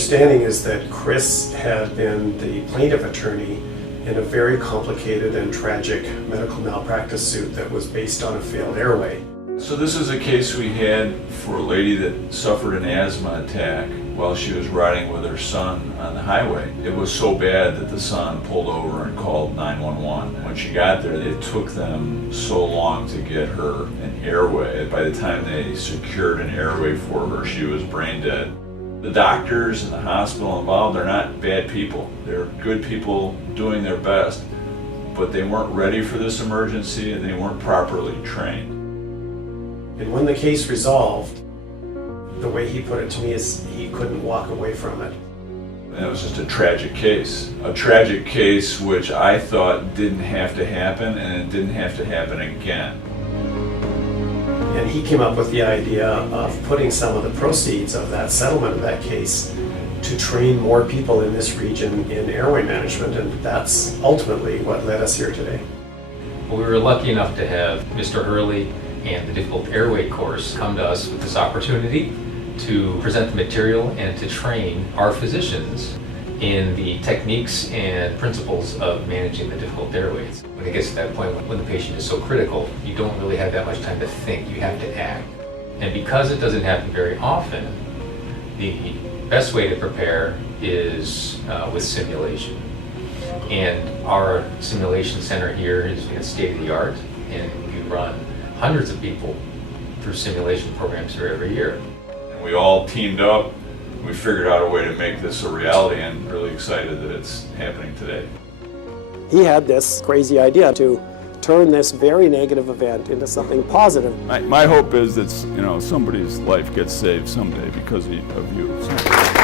understanding is that Chris had been the plaintiff attorney in a very complicated and tragic medical malpractice suit that was based on a failed airway. So this is a case we had for a lady that suffered an asthma attack while she was riding with her son on the highway. It was so bad that the son pulled over and called 911. When she got there, it took them so long to get her an airway. By the time they secured an airway for her, she was brain dead. The doctors and the hospital involved are not bad people. They're good people doing their best, but they weren't ready for this emergency and they weren't properly trained. And when the case resolved, the way he put it to me is he couldn't walk away from it. And it was just a tragic case. A tragic case which I thought didn't have to happen, and it didn't have to happen again. And he came up with the idea of putting some of the proceeds of that settlement of that case to train more people in this region in airway management, and that's ultimately what led us here today. We were lucky enough to have Mr. Hurley and the Difficult Airway course come to us with this opportunity to present the material and to train our physicians in the techniques and principles of managing the difficult airways. When it gets to that point when the patient is so critical, you don't really have that much time to think, you have to act. And because it doesn't happen very often, the best way to prepare is with simulation. And our simulation center here is state of the art, and we run hundreds of people through simulation programs here every year. And we all teamed up, we figured out a way to make this a reality, and really excited that it's happening today. He had this crazy idea to turn this very negative event into something positive. My hope is that somebody's life gets saved someday because of you. So.